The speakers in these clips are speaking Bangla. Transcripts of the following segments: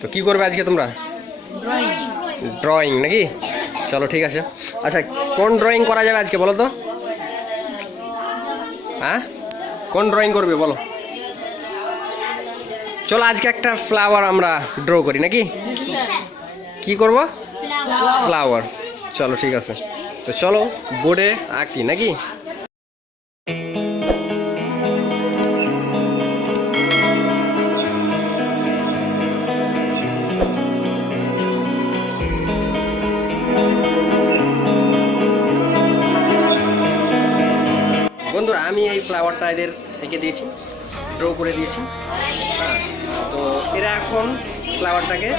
তো কি করবে আজকে তোমরা? ড্রয়িং নাকি? চলো ঠিক আছে। আচ্ছা, কোন ড্রয়িং করা যাবে আজকে বলো তো? হ্যাঁ, কোন ড্রয়িং করবে বলো? চলো আজকে একটা ফ্লাওয়ার আমরা ড্র করি নাকি? কি করব? ফ্লাওয়ার। চলো ঠিক আছে, তো চলো বোর্ডে আঁকি নাকি? বন্ধুরা, আমি এই ফ্লাওয়ারটা এদের এঁকে দিয়েছি, ড্র করে দিয়েছি। হ্যাঁ, তো এরা এখন ফ্লাওয়ারটাকে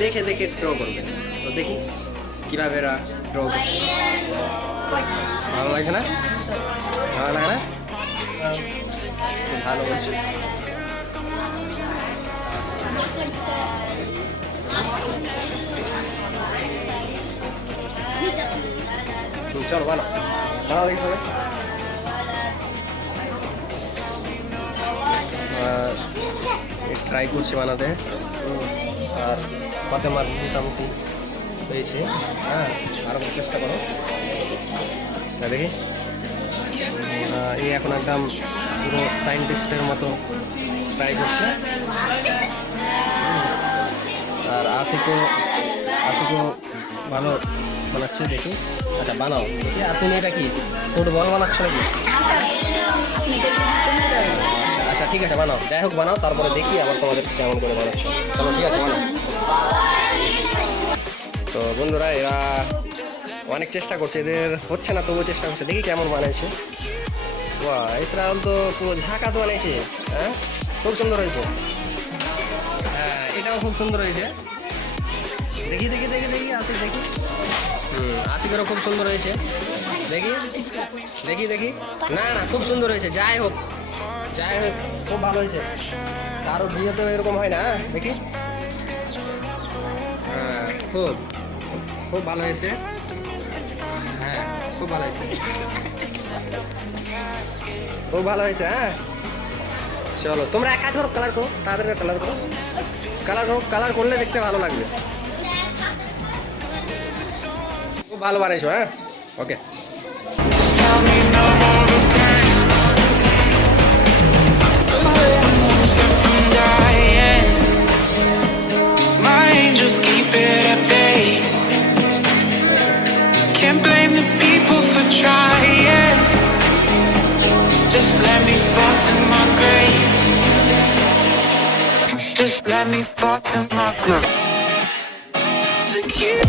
দেখে দেখে ড্র করবে। তো দেখি কীভাবে এরা ড্র করছে। ভালো লাগছে না? ভালো লাগে না? খুব ভালো করছে। চলো ভালো ভালো দেখি সবাই। ট্রাই করছি বানাতে, আর পাতে আমার মোটামুটি হয়েছে। হ্যাঁ, আরও চেষ্টা করো। দেখি এই এখন একদম পুরো সায়েন্টিস্টের মতো ট্রাই করছে। আর আশিকও ভালো বানাচ্ছে দেখি। আচ্ছা বানাও দেখি। আর তুমি এটা কি ফুটবল বানাচ্ছ নাকি? আচ্ছা ঠিক আছে, বানাও। যাই হোক বানাও, তারপরে দেখি আবার তোমাদের কেমন করে বানাচ্ছ। চলো ঠিক আছে, বানাও। তো বন্ধুরা, এরা অনেক চেষ্টা করছে, এদের হচ্ছে না তবুও চেষ্টা করছে। দেখি কেমন বানাইছে। বাহ, এরা তো পুরো ঝাঁকাত বানাইছে। হ্যাঁ, খুব সুন্দর হয়েছে। হ্যাঁ, এটাও খুব সুন্দর হয়েছে। দেখি দেখি দেখি দেখি আসি দেখি। আশিকেরও খুব সুন্দর হয়েছে। দেখি দেখি দেখি। না না, খুব সুন্দর হয়েছে। যাই হোক খুব ভালো হয়েছে। কারো বিয়েতেও এরকম হয় না। দেখি, হ্যাঁ খুব খুব ভালো হয়েছে। হ্যাঁ, খুব ভালো হয়েছে, খুব ভালো হয়েছে। হ্যাঁ, চলো তোমরা এক কাজ করো, কালার করো, তাড়াতাড়ি কালার করো। কালার করলে দেখতে ভালো লাগবে। খুব ভালো বানাইছো। হ্যাঁ, ওকে। Just keep it at bay. Can't blame the people for trying. Just let me fall to my grave. Just let me fall to my grave. To keep